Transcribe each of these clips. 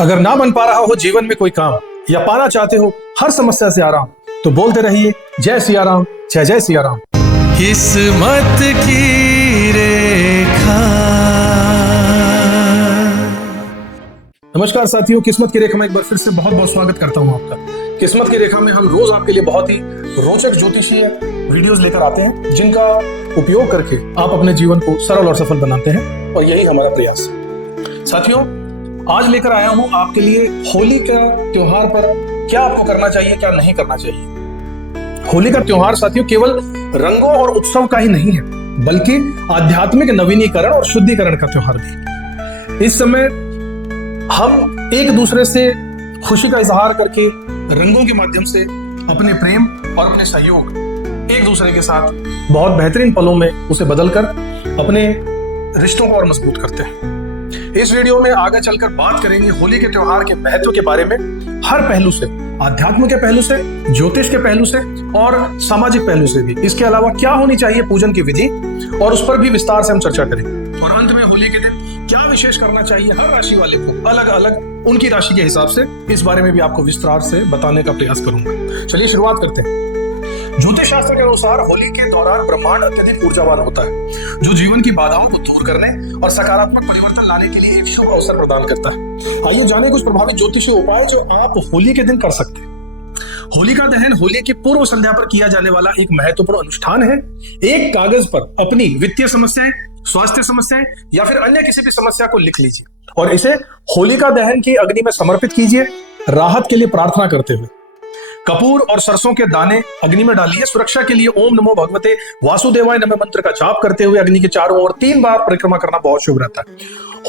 अगर ना बन पा रहा हो जीवन में कोई काम या पाना चाहते हो हर समस्या से आराम, तो बोलते रहिए जय सिया राम, जय जय सिया राम। किस्मत की रेखा। नमस्कार साथियों, किस्मत की रेखा में एक बार फिर से बहुत बहुत स्वागत करता हूं आपका। किस्मत की रेखा में हम रोज आपके लिए बहुत ही रोचक ज्योतिषीय वीडियोस लेकर आते हैं, जिनका उपयोग करके आप अपने जीवन को सरल और सफल बनाते हैं, और यही हमारा प्रयास है। साथियों, आज लेकर आया हूं आपके लिए होली का त्योहार पर क्या आपको करना चाहिए, क्या नहीं करना चाहिए। होली का त्योहार साथियों केवल रंगों और उत्सव का ही नहीं है, बल्कि आध्यात्मिक नवीनीकरण और शुद्धिकरण का त्योहार भी। इस समय हम एक दूसरे से खुशी का इजहार करके रंगों के माध्यम से अपने प्रेम और अपने सहयोग एक दूसरे के साथ बहुत बेहतरीन पलों में उसे बदलकर अपने रिश्तों को और मजबूत करते हैं। इस वीडियो में आगे चलकर बात करेंगे होली के त्योहार के महत्व के बारे में, हर पहलू से, आध्यात्म के पहलू से, ज्योतिष के पहलू से और सामाजिक पहलू से भी। इसके अलावा क्या होनी चाहिए पूजन की विधि, और उस पर भी विस्तार से हम चर्चा करेंगे। और अंत में होली के दिन क्या विशेष करना चाहिए हर राशि वाले को, अलग अलग उनकी राशि के हिसाब से, इस बारे में भी आपको विस्तार से बताने का प्रयास करूंगा। चलिए शुरुआत करते हैं। ज्योतिष शास्त्र के अनुसार होली के दौरान ब्रह्मांड अत्यधिक ऊर्जावान होता है, जो जीवन की बाधाओं को दूर करने और सकारात्मक परिवर्तन लाने के लिए एक शुभ अवसर प्रदान करता है। आइए जाने कुछ प्रभावी ज्योतिषीय उपाय जो आप होली के दिन कर सकते हैं। होलिका दहन होली की पूर्व संध्या पर किया जाने वाला एक महत्वपूर्ण अनुष्ठान है। एक कागज पर अपनी वित्तीय समस्याएं, स्वास्थ्य समस्याएं या फिर अन्य किसी भी समस्या को लिख लीजिए और इसे होलिका दहन की अग्नि में समर्पित कीजिए, राहत के लिए प्रार्थना करते हुए। कपूर और सरसों के दाने अग्नि में डालिए। सुरक्षा के लिए ओम नमो भगवते वासुदेवाय नमः मंत्र का जाप करते हुए अग्नि के चारों ओर 3 बार परिक्रमा करना बहुत शुभ रहता है।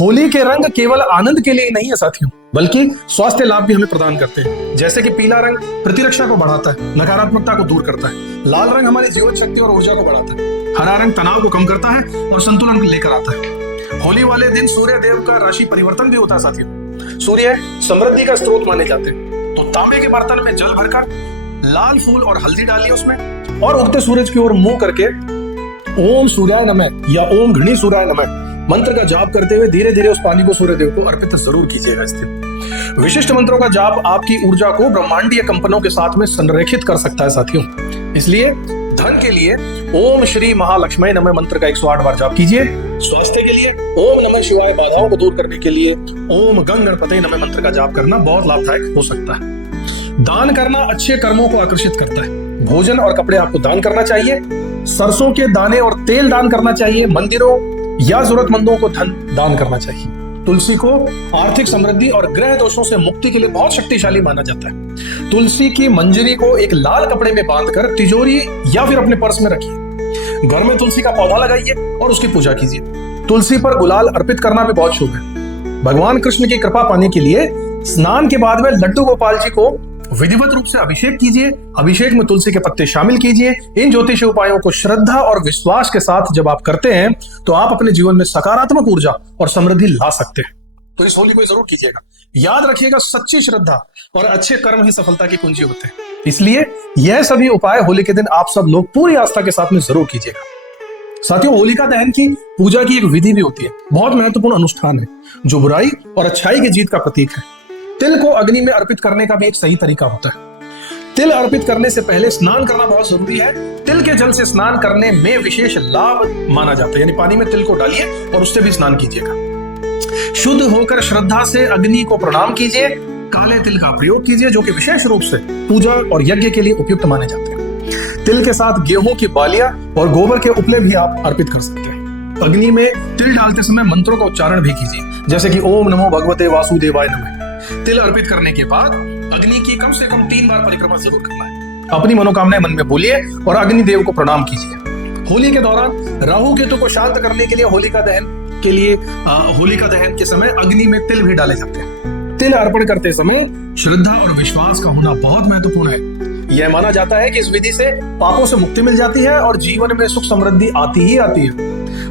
होली के रंग केवल आनंद के लिए नहीं है साथियों, बल्कि स्वास्थ्य लाभ भी हमें प्रदान करते हैं। जैसे कि पीला रंग प्रतिरक्षा को बढ़ाता है, नकारात्मकता को दूर करता है। लाल रंग हमारी जीवन शक्ति और ऊर्जा को बढ़ाता है। हरा रंग तनाव को कम करता है और संतुलन को लेकर आता है। होली वाले दिन सूर्य देव का राशि परिवर्तन भी होता है साथियों। सूर्य समृद्धि का स्रोत माने जाते हैं, तो तांबे के बर्तन में जल भरकर लाल फूल और हल्दी डालिए उसमें, और उगते सूरज की ओर मुंह करके ओम सूर्याय नमः या ओम घृणी सूर्याय नमः मंत्र का जाप करते हुए धीरे धीरे उस पानी को सूर्य देव को अर्पित जरूर कीजिएगा। इससे विशिष्ट मंत्रों का जाप आपकी ऊर्जा को ब्रह्मांडीय कंपनों के साथ में संरेखित कर सकता है साथियों। इसलिए धन के लिए ओम श्री महालक्ष्मी नमः मंत्र का 108 बार जाप कीजिए। स्वास्थ्य के लिए ओम नमः शिवाय बाधाओं को दूर करने के लिए ओम गंग गणपते नमः मंत्र का जाप करना बहुत लाभदायक हो सकता है। दान करना अच्छे कर्मों को आकर्षित करता है। भोजन और कपड़े आपको दान करना चाहिए। सरसों के दाने और तेल दान करना चाहिए। मंदिरों या जरूरतमंदों को धन दान करना चाहिए। तुलसी को आर्थिक समृद्धि और ग्रह दोषों से मुक्ति के लिए बहुत शक्तिशाली माना जाता है। तुलसी की मंजरी को एक लाल कपड़े में बांधकर तिजोरी या फिर अपने पर्स में रखिए। घर में तुलसी का पौधा लगाइए और उसकी पूजा कीजिए। तुलसी पर गुलाल अर्पित करना भी बहुत शुभ है। भगवान कृष्ण की कृपा पाने के लिए स्नान के बाद में लड्डू गोपाल जी को विधिवत रूप से अभिषेक कीजिए। अभिषेक में तुलसी के पत्ते शामिल कीजिए। इन ज्योतिषीय उपायों को श्रद्धा और विश्वास के साथ जब आप करते हैं, तो आप अपने जीवन में सकारात्मक ऊर्जा और समृद्धि ला सकते हैं। तो इस होली को जरूर कीजिएगा। याद रखिएगा, सच्ची श्रद्धा और अच्छे कर्म ही सफलता की कुंजी होते हैं। इसलिए यह सभी उपाय होली के दिन आप सब लोग पूरी आस्था के साथ में जरूर कीजिएगा। साथियों, होलिका दहन की पूजा की एक विधि भी होती है। बहुत महत्वपूर्ण अनुष्ठान है जो बुराई और अच्छाई की जीत का प्रतीक है। तिल को अग्नि में अर्पित करने का भी एक सही तरीका होता है। तिल अर्पित करने से पहले स्नान करना बहुत जरूरी है। तिल के जल से स्नान करने में विशेष लाभ माना जाता है, यानी पानी में तिल को डालिए और उससे भी स्नान कीजिएगा। शुद्ध होकर श्रद्धा से अग्नि को प्रणाम कीजिए। काले तिल का प्रयोग कीजिए, जो कि विशेष रूप से पूजा और यज्ञ के लिए उपयुक्त माने जाते हैं। तिल के साथ गेहूं की बालियां और गोबर के उपले भी आप अर्पित कर सकते हैं। अग्नि में तिल डालते समय मंत्रों का उच्चारण भी कीजिए, जैसे कि ओम नमो भगवते वासुदेवाय नमः। तिल अर्पित करने के बाद अग्नि की कम से कम 3 बार परिक्रमा जरूर करना है। अपनी मनोकामनाएं मन में बोलिए और अग्नि देव को प्रणाम कीजिए। होली के दौरान राहु केतु को शांत करने के लिए होलिका दहन के समय अग्नि में तिल भी डाले जाते हैं। तिल अर्पण करते समय श्रद्धा और विश्वास का होना बहुत महत्वपूर्ण है। यह माना जाता है कि इस विधि से पापों से मुक्ति मिल जाती है और जीवन में सुख समृद्धि आती ही आती है।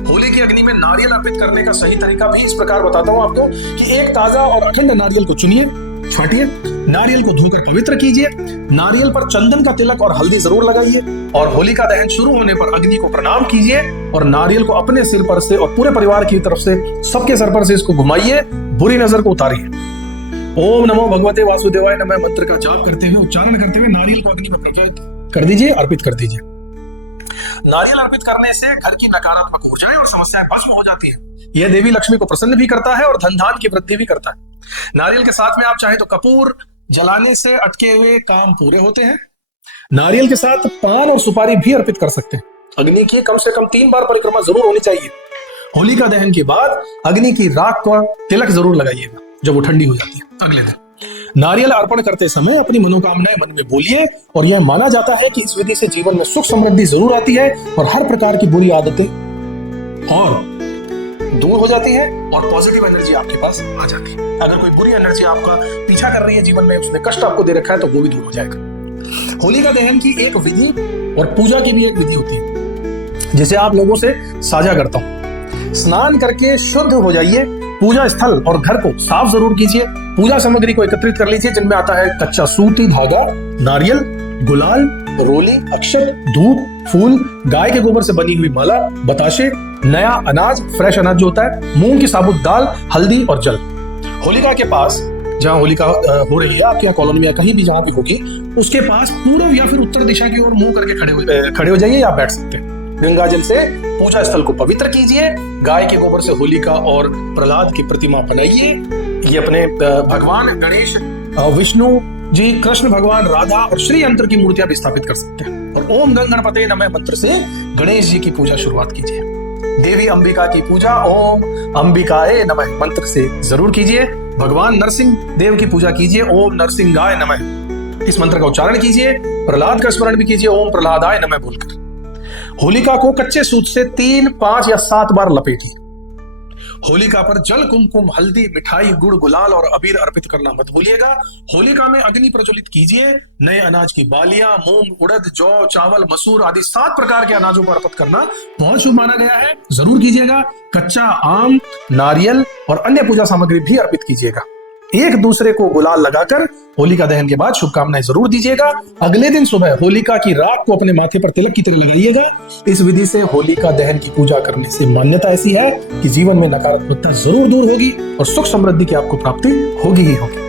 होली की अग्नि में नारियल अर्पित करने का सही तरीका भी इस प्रकार बताता हूं आपको कि एक ताजा और अखंड नारियल को चुनिए, छांटिए, नारियल को धोकर पवित्र कीजिए। नारियल पर चंदन का तिलक और हल्दी जरूर लगाइए और होलिका दहन शुरू होने पर अग्नि को प्रणाम कीजिए और नारियल को अपने सिर पर से और पूरे परिवार की तरफ से, सबके सर पर से इसको घुमाइए, बुरी नजर को उतारिए। ओम नमो भगवते वासुदेवाय नमः मंत्र का जाप करते हुए, उच्चारण करते हुए नारियल को अग्नि में प्रज्वलित कर दीजिए, अर्पित कर दीजिए। नारियल अर्पित करने से घर की नकारात्मक ऊर्जाएं और समस्याएं भस्म हो जाती हैं। यह देवी लक्ष्मी को प्रसन्न भी करता है और धन धान की वृद्धि भी करता है। नारियल के साथ में आप चाहें तो कपूर जलाने से अटके हुए काम पूरे होते हैं। नारियल के साथ पान और सुपारी भी अर्पित कर सकते हैं। अग्नि की कम से कम 3 बार परिक्रमा जरूर होनी चाहिए। होलिका दहन के बाद अग्नि की राख को तिलक जरूर लगाइएगा जब वो ठंडी हो जाती है। अगले दिन नारियल अर्पण करते समय अपनी मनोकामनाएं मन में बोलिए और यह माना जाता है कि इस विधि से जीवन में सुख समृद्धि जरूर आती है और हर प्रकार की बुरी आदतें और दूर हो जाती है और पॉजिटिव एनर्जी आपके पास आ जाती है। अगर कोई बुरी एनर्जी आपका पीछा कर रही है जीवन में, उसने कष्ट आपको दे रखा है, तो वो भी दूर हो जाएगा। होलिका दहन की एक विधि और पूजा की भी एक विधि होती है जिसे आप लोगों से साझा करता हूं। स्नान करके शुद्ध हो जाइए, पूजा स्थल और घर को साफ जरूर कीजिए। पूजा सामग्री को एकत्रित कर लीजिए जिनमें आता है कच्चा सूती धागा, नारियल, गुलाल, रोली, अक्षत, धूप, फूल, गाय के गोबर से बनी हुई माला, बताशे, नया अनाज, फ्रेश अनाज जो होता है, मूंग की साबुत दाल, हल्दी और जल। होलिका के पास जहां होलिका हो रही है आपके यहाँ कॉलोनी में कहीं भी जहां भी होगी, उसके पास पूर्व या फिर उत्तर दिशा की ओर मुंह करके खड़े हो जाइए या बैठ सकते हैं। गंगा जल से पूजा स्थल को पवित्र कीजिए। गाय के गोबर से होलिका और प्रहलाद की प्रतिमा बनाइए। ये अपने भगवान गणेश, विष्णु जी, कृष्ण भगवान, राधा और श्री यंत्र की मूर्तियां भी स्थापित कर सकते हैं। और ओम गणपते नमः मंत्र से गणेश जी की पूजा शुरुआत कीजिए। देवी अंबिका की पूजा ओम अंबिकाए नमः मंत्र से जरूर कीजिए। भगवान नरसिंह देव की पूजा कीजिए, ओम नरसिंहाय नमः इस मंत्र का उच्चारण कीजिए। प्रहलाद का स्मरण भी कीजिए, ओम प्रहलादाय नमः बोलकर। होलिका को कच्चे सूत से 3, 5 या 7 बार लपेटिए। होलिका पर जल, कुमकुम, हल्दी, मिठाई, गुड़, गुलाल और अबीर अर्पित करना मत भूलिएगा। होलिका में अग्नि प्रज्वलित कीजिए। नए अनाज की बालियां, मूंग, उड़द, जौ, चावल, मसूर आदि 7 प्रकार के अनाजों को अर्पित करना बहुत शुभ माना गया है, जरूर कीजिएगा। कच्चा आम, नारियल और अन्य पूजा सामग्री भी अर्पित कीजिएगा। एक दूसरे को गुलाल लगाकर होलिका दहन के बाद शुभकामनाएं जरूर दीजिएगा। अगले दिन सुबह होलिका की राख को अपने माथे पर तिलक की तरह लगाइएगा। इस विधि से होलिका दहन की पूजा करने से मान्यता ऐसी है कि जीवन में नकारात्मकता जरूर दूर होगी और सुख समृद्धि की आपको प्राप्ति होगी ही होगी।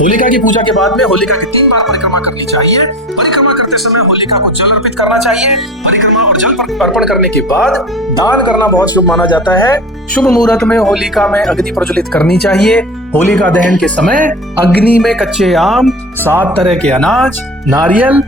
होलिका की पूजा के बाद में होलिका की 3 बार परिक्रमा करनी चाहिए। परिक्रमा करते समय होलिका को जल अर्पित करना चाहिए। परिक्रमा और जल अर्पण करने के बाद दान करना बहुत शुभ माना जाता है। शुभ मुहूर्त में होलिका में अग्नि प्रज्वलित करनी चाहिए। होलिका दहन के समय अग्नि में कच्चे आम, 7 तरह के अनाज, नारियल,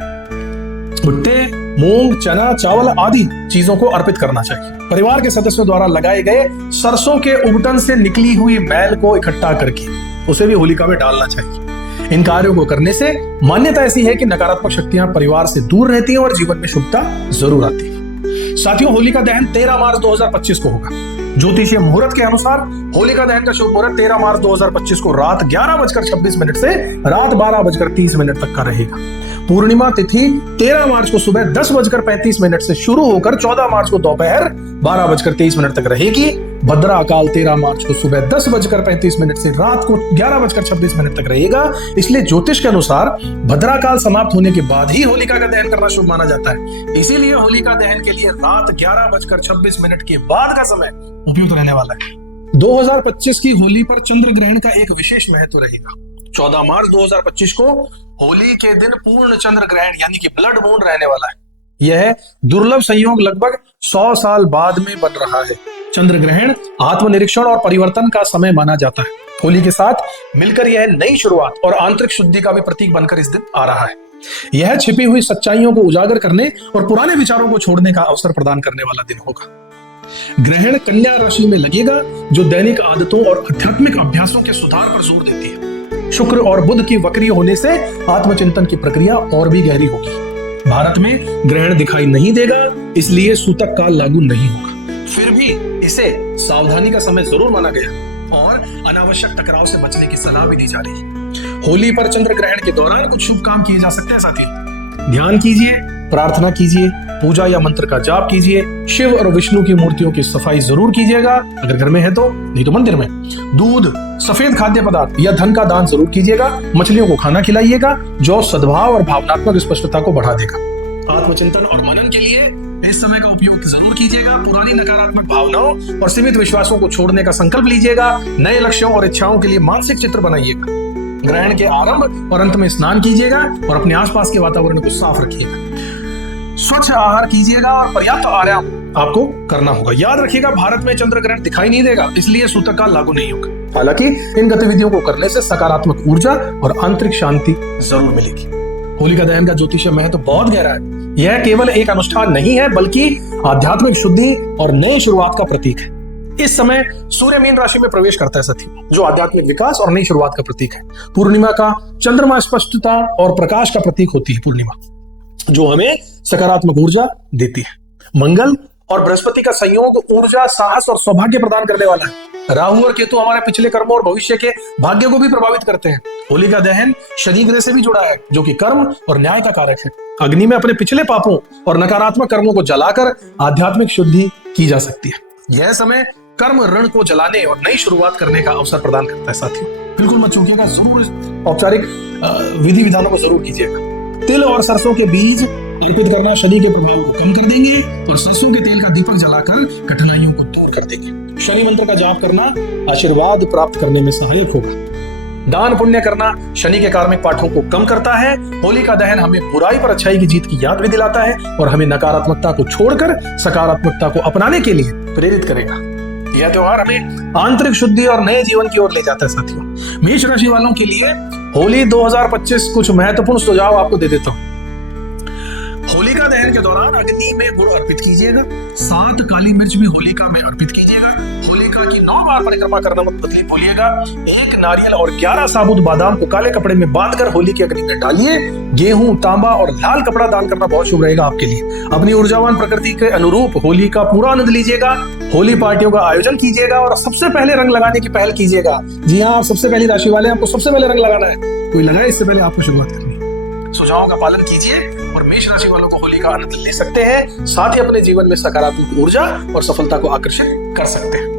भुट्टे, मूंग, चना, चावल आदि चीजों को अर्पित करना चाहिए। परिवार के सदस्यों द्वारा लगाए गए सरसों के उबटन से निकली हुई मैल को इकट्ठा करके उसे भी होलिका में डालना चाहिए। इन कार्यों को करने से मान्यता ऐसी है कि नकारात्मक शक्तियां परिवार से दूर रहती हैं और जीवन में शुभता जरूर आती है। साथियों, होलिका दहन 13 मार्च 2025 को होगा। ज्योतिषीय मुहूर्त के अनुसार होलिका दहन का शुभ मुहूर्त 13 मार्च 2025 को रात 11:26 से रात 12:30 तक का रहेगा। पूर्णिमा तिथि 13 मार्च को सुबह 10:35 से शुरू होकर 14 मार्च को दोपहर 12:23 तक रहेगी। भद्रा अकाल 13 मार्च को सुबह 10:35 से रात को 11:26 तक रहेगा। इसलिए ज्योतिष के अनुसार भद्राकाल समाप्त होने के बाद ही होलिका का दहन करना शुभ माना जाता है। इसीलिए होलिका दहन के लिए रात 11:26 के बाद का समय उपयुक्त रहने वाला है। 2025 की होली पर चंद्र ग्रहण का एक विशेष महत्व रहेगा। 14 मार्च 2025 को होली के दिन पूर्ण चंद्र ग्रहण यानी कि ब्लड मून रहने वाला है। यह दुर्लभ संयोग लगभग 100 साल बाद में बन रहा है। चंद्र ग्रहण आत्मनिरीक्षण और परिवर्तन का समय माना जाता है। होली के साथ मिलकर यह नई शुरुआत और आंतरिक शुद्धि का भी प्रतीक बनकर इस दिन आ रहा है। यह छिपी हुई सच्चाइयों को उजागर करने और पुराने विचारों को छोड़ने का अवसर प्रदान करने वाला दिन होगा। ग्रहण कन्या राशि में लगेगा जो दैनिक आदतों और आध्यात्मिक अभ्यासों के सुधार पर जोर देती है। शुक्र और बुध की वक्री होने से आत्मचिंतन की प्रक्रिया और भी गहरी होगी। भारत में ग्रहण दिखाई नहीं देगा, इसलिए सूतक काल लागू नहीं होगा। फिर भी इसे सावधानी का समय जरूर माना गया और अनावश्यक टकराव से बचने की सलाह भी दी जा रही है। होली पर चंद्र ग्रहण के दौरान कुछ शुभ काम किए जा सकते हैं। साथी, ध्यान कीजिए, प्रार्थना कीजिए, पूजा या मंत्र का जाप कीजिए। शिव और विष्णु की मूर्तियों की सफाई जरूर कीजिएगा, अगर घर में है तो, नहीं तो मंदिर में। दूध, सफेद खाद्य पदार्थ या धन का दान जरूर कीजिएगा। मछलियों को खाना खिलाइएगा जो सद्भाव और भावनात्मक स्पष्टता को बढ़ा देगा। आत्मचिंतन और मनन के लिए इस समय का उपयोग जरूर कीजिएगा। पुरानी नकारात्मक भावनाओं और सीमित विश्वासों को छोड़ने का संकल्प लीजिएगा। नए लक्ष्यों और इच्छाओं के लिए मानसिक चित्र बनाइएगा। ग्रहण के आरंभ और अंत में स्नान कीजिएगा और अपने आसपास के वातावरण को साफ रखिएगा। स्वच्छ आहार कीजिएगा और पर्याप्त आराम आपको करना होगा। याद रखिएगा, भारत में चंद्र ग्रहण दिखाई नहीं देगा, इसलिए सूतक काल लागू नहीं होगा। हालांकि इन गतिविधियों को करने से सकारात्मक ऊर्जा और आंतरिक शांति जरूर मिलेगी। होलिका दहन का ज्योतिषीय महत्व बहुत गहरा है। यह केवल एक अनुष्ठान नहीं है, बल्कि आध्यात्मिक शुद्धि और नई शुरुआत का प्रतीक है। इस समय सूर्य मीन राशि में प्रवेश करता है साथियों, जो आध्यात्मिक विकास और नई शुरुआत का प्रतीक है। पूर्णिमा का चंद्रमा स्पष्टता और प्रकाश का प्रतीक होती है पूर्णिमा, जो हमें सकारात्मक ऊर्जा देती है। मंगल और बृहस्पति का संयोग ऊर्जा, साहस और सौभाग्य प्रदान करने वाला है। राहु और केतु हमारे पिछले कर्मों और भविष्य के भाग्य को भी प्रभावित करते हैं। होलिका दहन शनि ग्रह से भी जुड़ा है, जो कि कर्म और न्याय का कारक है। अग्नि में अपने पिछले पापों और नकारात्मक कर्मों को जलाकर आध्यात्मिक शुद्धि की जा सकती है। यह समय कर्म ऋण को जलाने और नई शुरुआत करने का अवसर प्रदान करता है साथियों। बिल्कुल मत चूकिएगा, जरूर औपचारिक विधि विधानों को जरूर कीजिएगा। तिल और सरसों के बीज अर्पित करना शनि के प्रभाव को कम कर देंगे और सरसों के तेल का दीपक जलाकर कठिनाइयों को दूर कर देंगे। शनि मंत्र का जाप करना आशीर्वाद प्राप्त करने में सहायक होगा। दान पुण्य करना शनि के कार्मिक पाठों को कम करता है। होलिका दहन हमें बुराई पर अच्छाई की जीत की याद भी दिलाता है और हमें नकारात्मकता को छोड़कर सकारात्मकता को अपनाने के लिए प्रेरित करेगा। यह त्योहार हमें आंतरिक शुद्धि और नए जीवन की ओर ले जाता है साथियों। मेष राशि वालों के लिए होली 2025 कुछ महत्वपूर्ण सुझाव आपको दे देता हूं। होलिका दहन के दौरान अग्नि में गुड़ अर्पित कीजिएगा। 7 काली मिर्च भी होलिका में अर्पित कीजिएगा। होलिका की 9 बार परिक्रमा करना मत भूलिएगा। 1 नारियल और 11 साबुत बादाम को काले कपड़े में बांधकर होली की अग्नि में डालिए। गेहूं, तांबा और लाल कपड़ा दान करना बहुत शुभ रहेगा आपके लिए। अपनी ऊर्जावान प्रकृति के अनुरूप होली का पूरा आनंद लीजिएगा। होली पार्टियों का आयोजन कीजिएगा और सबसे पहले रंग लगाने की पहल कीजिएगा। जी हाँ, आप सबसे पहली राशि वाले, आपको सबसे पहले रंग लगाना है। कोई लगाए इससे पहले आपको शुरुआत करनी है। सुझावों का पालन कीजिए और मेष राशि वालों को होली का आनंद ले सकते हैं। साथ ही अपने जीवन में सकारात्मक ऊर्जा और सफलता को आकर्षित कर सकते हैं।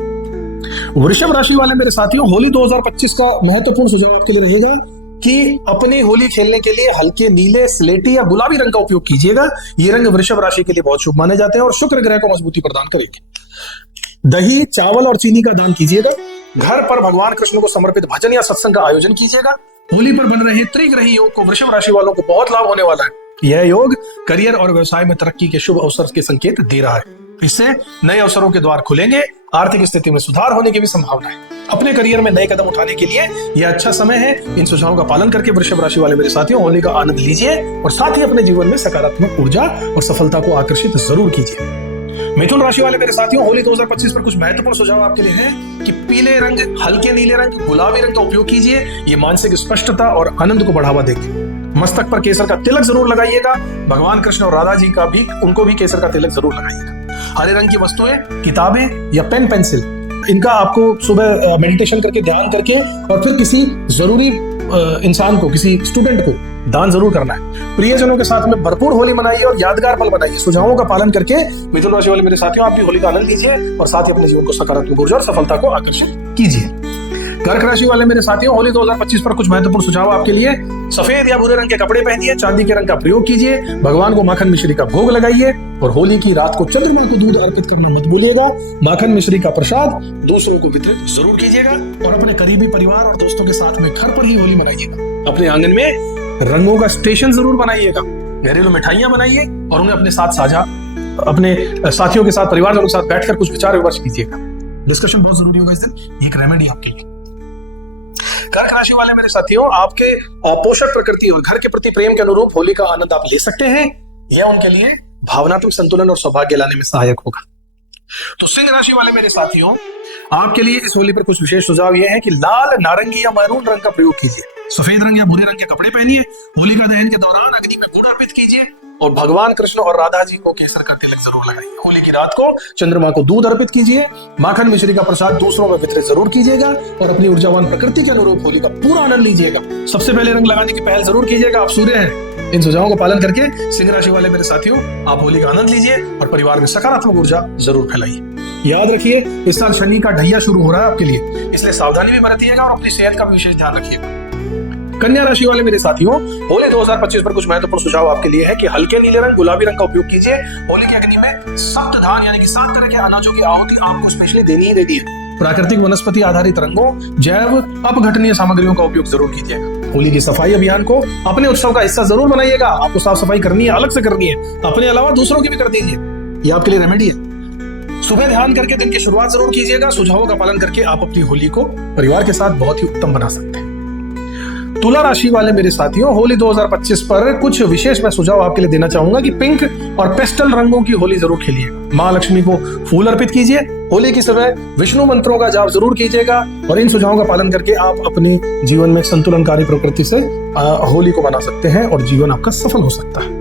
वृषभ राशि वाले मेरे साथियों, होली 2025 का महत्वपूर्ण सुझाव आपके लिए रहेगा कि अपनी होली खेलने के लिए हल्के नीले, स्लेटी या गुलाबी रंग का उपयोग कीजिएगा। ये रंग वृषभ राशि के लिए बहुत शुभ माने जाते हैं और शुक्र ग्रह को मजबूती प्रदान करेंगे। दही, चावल और चीनी का दान कीजिएगा। घर पर भगवान कृष्ण को समर्पित भजन या सत्संग का आयोजन कीजिएगा। होली पर बन रहे त्रिग्रही योग को वृषभ राशि वालों को बहुत लाभ होने वाला है। यह योग करियर और व्यवसाय में तरक्की के शुभ अवसर के संकेत दे रहा है। इससे नए अवसरों के द्वार खुलेंगे। आर्थिक स्थिति में सुधार होने की भी संभावना है। अपने करियर में नए कदम उठाने के लिए यह अच्छा समय है। इन सुझावों का पालन करके वृषभ राशि वाले मेरे साथियों होली का आनंद लीजिए और साथ ही अपने जीवन में सकारात्मक ऊर्जा और सफलता को आकर्षित जरूर कीजिए। मिथुन राशि वाले मेरे साथियों, होली 2025 पर कुछ महत्वपूर्ण सुझाव आपके लिए है कि पीले रंग, हल्के नीले रंग, गुलाबी रंग का उपयोग कीजिए। ये मानसिक स्पष्टता और आनंद को बढ़ावा देगी। मस्तक पर केसर का तिलक जरूर लगाइएगा। भगवान कृष्ण और राधा जी का भी, उनको भी केसर का तिलक जरूर लगाइएगा। हरे रंग की वस्तुएं, किताबें या पेन पेंसिल, इनका आपको सुबह मेडिटेशन करके, ध्यान करके और फिर किसी जरूरी इंसान को, किसी स्टूडेंट को दान जरूर करना है। प्रियजनों के साथ में भरपूर होली मनाइए और यादगार पल बनाइए। सुझावों का पालन करके मिथुन राशि वाले मेरे साथियों, आप भी होली का आनंद लीजिए और साथ ही अपने जीवन को सकारात्मक ऊर्जा और सफलता को आकर्षित कीजिए। कर्क राशि वाले मेरे साथियों, होली 2025 पर कुछ महत्वपूर्ण सुझाव आपके लिए। सफेद या भूरे रंग के कपड़े पहनिए। चांदी के रंग का प्रयोग कीजिए। भगवान को माखन मिश्री का भोग लगाइए और होली की रात को चंद्रमा को दूध अर्पित करना मत भूलिएगा। माखन मिश्री का प्रसाद दूसरों को वितरित जरूर कीजिएगा और अपने करीबी परिवार और दोस्तों के साथ में घर पर ही होली मनाइएगा। अपने आंगन में रंगों का स्टेशन जरूर बनाइएगा। घरेलू मिठाइयां बनाइए और उन्हें अपने साथ साझा, अपने साथियों के साथ, परिवार के साथ बैठकर कुछ विचार विमर्श कीजिएगा। डिस्कशन बहुत जरूरी होगा इस दिन। एक रेमेडी आपके लिए। कर्क राशि वाले मेरे साथियों, आपके पोषक प्रकृति और घर के प्रति प्रेम के अनुरूप होली का आनंद आप ले सकते हैं। यह उनके लिए भावनात्मक संतुलन और सौभाग्य लाने में सहायक होगा। तो सिंह राशि वाले मेरे साथियों, आपके लिए इस होली पर कुछ विशेष सुझाव यह है कि लाल, नारंगी या मैरून रंग का प्रयोग कीजिए। सफेद रंग या भूरे रंग के कपड़े पहनिए। होलिका दहन के दौरान अग्नि में गुड़ अर्पित कीजिए और भगवान कृष्ण और राधा जी को केसर का तिलक जरूर लगाइए। होली की रात को चंद्रमा को दूध अर्पित कीजिए। माखन मिश्री का प्रसाद दूसरों में वितरित जरूर कीजिएगा और अपनी ऊर्जावान प्रकृति के अनुरूप होली का पूरा आनंद लीजिएगा। सबसे पहले रंग लगाने की पहल जरूर कीजिएगा। आप सूर्य हैं। इन सुझावों का पालन करके सिंह राशि वाले मेरे साथियों, आप होली का आनंद लीजिए और परिवार में सकारात्मक ऊर्जा जरूर फैलाइए। याद रखिए, इस साल शनि का ढैया शुरू हो रहा है आपके लिए, इसलिए सावधानी भी बरतिएगा और अपनी सेहत का विशेष ध्यान रखिएगा। कन्या राशि वाले मेरे साथियों, होली 2025 पर कुछ महत्वपूर्ण सुझाव आपके लिए है कि हल्के नीले रंग, गुलाबी रंग का उपयोग कीजिए। होली की अग्नि में सप्त धान यानी कि 7 तरह के अनाजों की आहुति आपको स्पेशली देनी ही देनी है। प्राकृतिक वनस्पति आधारित रंगों, जैव अपघटनीय सामग्रियों का उपयोग जरूर कीजिएगा। होली की सफाई अभियान को अपने उत्सव का हिस्सा जरूर बनाइएगा। आपको साफ सफाई करनी है, अलग से करनी है, अपने अलावा दूसरों की भी कर दीजिए। ये आपके लिए रेमेडी है। सुबह ध्यान करके दिन की शुरुआत जरूर कीजिएगा। सुझावों का पालन करके आप अपनी होली को परिवार के साथ बहुत ही उत्तम बना सकते हैं। तुला राशि वाले मेरे साथियों, होली 2025 पर कुछ विशेष मैं सुझाव आपके लिए देना चाहूंगा कि पिंक और पेस्टल रंगों की होली जरूर खेलिएगा। माँ लक्ष्मी को फूल अर्पित कीजिए। होली की सुबह विष्णु मंत्रों का जाप जरूर कीजिएगा और इन सुझावों का पालन करके आप अपने जीवन में संतुलनकारी प्रकृति से होली को मना सकते हैं और जीवन आपका सफल हो सकता है।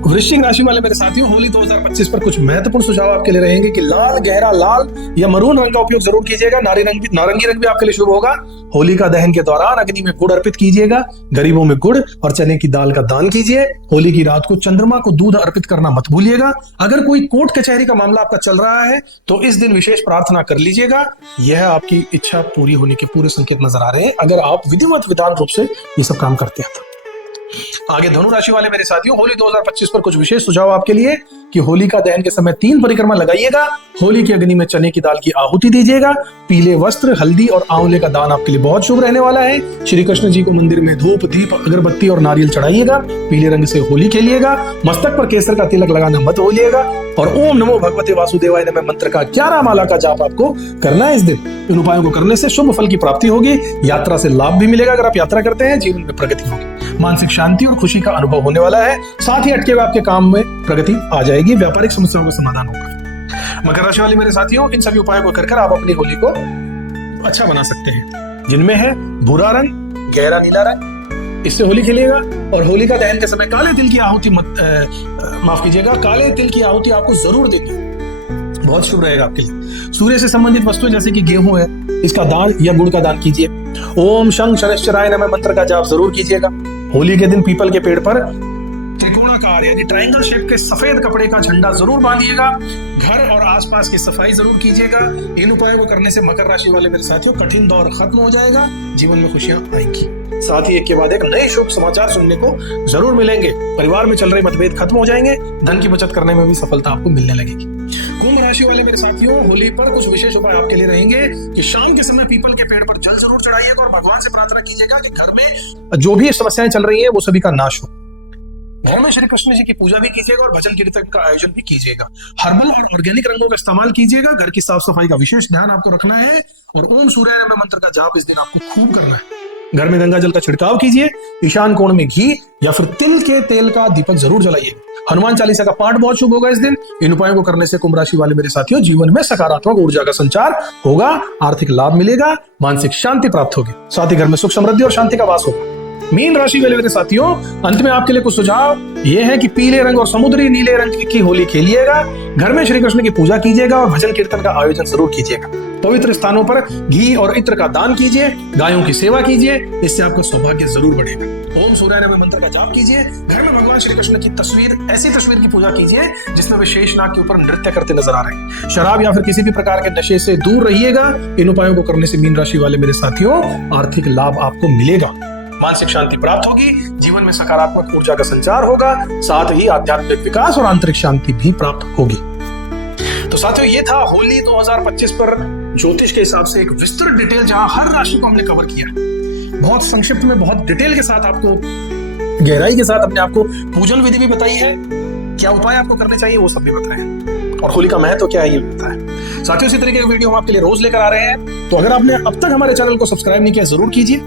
वृश्चिक राशि वाले मेरे साथियों, होली 2025 पर कुछ महत्वपूर्ण सुझाव आपके लिए रहेंगे कि लाल, गहरा लाल या मरून रंग का उपयोग जरूर कीजिएगा। नारंगी रंग भी आपके लिए शुभ होगा। होली का दहन के दौरान अग्नि में गुड़ अर्पित कीजिएगा। गरीबों में गुड़ और चने की दाल का दान कीजिए। होली की रात को चंद्रमा को दूध अर्पित करना मत भूलिएगा। अगर कोई कोर्ट कचहरी का मामला आपका चल रहा है तो इस दिन विशेष प्रार्थना कर लीजिएगा। यह आपकी इच्छा पूरी होने के पूरे संकेत नजर आ रहे हैं अगर आप विधिवत विधान रूप से ये सब काम करते हैं। आगे धनु राशि वाले मेरे साथियों, होली 2025 पर कुछ विशेष सुझाव आपके लिए कि होली का दहन के समय 3 परिक्रमा लगाइएगा। होली की अग्नि में चने की दाल की आहुति दीजिएगा। पीले वस्त्र, हल्दी और आंवले का दान आपके लिए बहुत शुभ रहने वाला है। श्री कृष्ण जी को मंदिर में धूप, दीप, अगरबत्ती और नारियल चढ़ाइएगा। पीले रंग से होली खेलिएगा। मस्तक पर केसर का तिलक लगाना मत भूलिएगा और ओम नमो भगवते वासुदेवाय नमः मंत्र का 11 माला का जाप आपको करना है इस दिन। इन उपायों को करने से शुभ फल की प्राप्ति होगी। यात्रा से लाभ भी मिलेगा। अगर आप यात्रा करते हैं, जीवन में प्रगति होगी। मानसिक शांति और खुशी का अनुभव होने वाला है। साथ ही अटके हुए आपके काम में प्रगति आ जाएगी। व्यापारिक समस्याओं का समाधान होगा। मकर राशि वाले मेरे साथियों, इन सभी उपायों को कर आप अपनी होली को अच्छा बना सकते हैं, जिनमें है भूरा रंग, गहरा नीला रंग। इससे होली खेलिएगा और होली का दहन के समय काले तिल की आहुति माफ कीजिएगा, काले तिल की आहुति आपको जरूर देंगे, बहुत शुभ रहेगा आपके लिए। सूर्य से संबंधित वस्तुएं जैसे कि गेहूं है, इसका दान या गुड़ का दान कीजिए। ओम शं शनैश्चराय नमः मंत्र का जाप जरूर कीजिएगा। होली के दिन पीपल के पेड़ पर त्रिकोणाकार यानी ट्रायंगल शेप के सफेद कपड़े का झंडा जरूर बांधिएगा। घर और आसपास की सफाई जरूर कीजिएगा। इन उपायों को करने से मकर राशि वाले मेरे साथियों कठिन दौर खत्म हो जाएगा। जीवन में खुशियां आएंगी। साथ ही एक के बाद एक नए शुभ समाचार सुनने को जरूर मिलेंगे। परिवार में चल रहे मतभेद खत्म हो जाएंगे। धन की बचत करने में भी सफलता आपको मिलने लगेगी। कुंभ राशि वाले मेरे साथियों, होली पर कुछ विशेष उपाय आपके लिए रहेंगे कि शाम के समय पीपल के पेड़ पर जल जरूर चढ़ाइएगा और भगवान से प्रार्थना कीजिएगा कि घर में जो भी समस्याएं चल रही है वो सभी का नाश हो। घर में श्री कृष्ण जी की पूजा भी कीजिएगा और भजन कीर्तन का आयोजन भी कीजिएगा। हर्बल और ऑर्गेनिक रंगों का इस्तेमाल कीजिएगा। घर की साफ सफाई का विशेष ध्यान आपको रखना है और ओम सूर्याय नमः मंत्र का जाप इस दिन आपको खूब करना है। घर में गंगा जल का छिड़काव कीजिए। ईशान कोण में घी या फिर तिल के तेल का दीपक जरूर जलाइए। हनुमान चालीसा का पाठ बहुत शुभ होगा इस दिन। इन उपायों को करने से कुंभ राशि वाले मेरे साथियों जीवन में सकारात्मक ऊर्जा का संचार होगा, आर्थिक लाभ मिलेगा, मानसिक शांति प्राप्त होगी। साथ ही घर में सुख समृद्धि और शांति का वास होगा। मीन राशि वाले मेरे साथियों, अंत में आपके लिए कुछ सुझाव ये है कि पीले रंग और समुद्री नीले रंग की होली खेलिएगा। घर में श्री कृष्ण की पूजा कीजिएगा और भजन कीर्तन का आयोजन जरूर कीजिएगा। पवित्र स्थानों पर घी और इत्र का दान कीजिए। गायों की सेवा कीजिए, इससे आपका सौभाग्य जरूर बढ़ेगा। ओम सूर्याय नमः मंत्र का जाप कीजिए। घर में भगवान श्री कृष्ण की ऐसी तस्वीर की पूजा कीजिए जिसमें वे शेषनाग के ऊपर नृत्य करते नजर आ रहे हैं। शराब या फिर किसी भी प्रकार के नशे से दूर रहिएगा। इन उपायों को करने से मीन राशि वाले मेरे साथियों आर्थिक लाभ आपको मिलेगा, मानसिक शांति प्राप्त होगी, जीवन में सकारात्मक ऊर्जा का संचार होगा, साथ ही आध्यात्मिक विकास और आंतरिक शांति भी प्राप्त होगी। तो साथियों, ये था होली 2025 पर ज्योतिष के हिसाब से एक विस्तृत डिटेल, जहां हर राशि को हमने कवर किया। बहुत संक्षिप्त में, बहुत डिटेल के साथ, आपको गहराई के साथ अपने आपको पूजन विधि भी बताई है, क्या उपाय आपको करने चाहिए वो सब भी बताया, और होली का महत्व क्या है ये भी बताया। साथियों, इसी तरीके की वीडियो हम आपके लिए रोज लेकर आ रहे हैं। तो अगर आपने अब तक हमारे चैनल को सब्सक्राइब नहीं किया, जरूर कीजिए।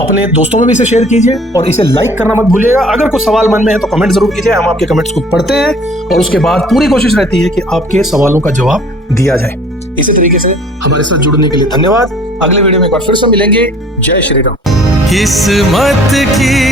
अपने दोस्तों में भी इसे शेयर कीजिए और इसे लाइक करना मत भूलिएगा। अगर कुछ सवाल मन में है तो कमेंट जरूर कीजिए। हम आपके कमेंट्स को पढ़ते हैं और उसके बाद पूरी कोशिश रहती है कि आपके सवालों का जवाब दिया जाए। इसी तरीके से हमारे साथ जुड़ने के लिए धन्यवाद। अगले वीडियो में एक बार फिर से मिलेंगे। जय श्री राम। किस्मत की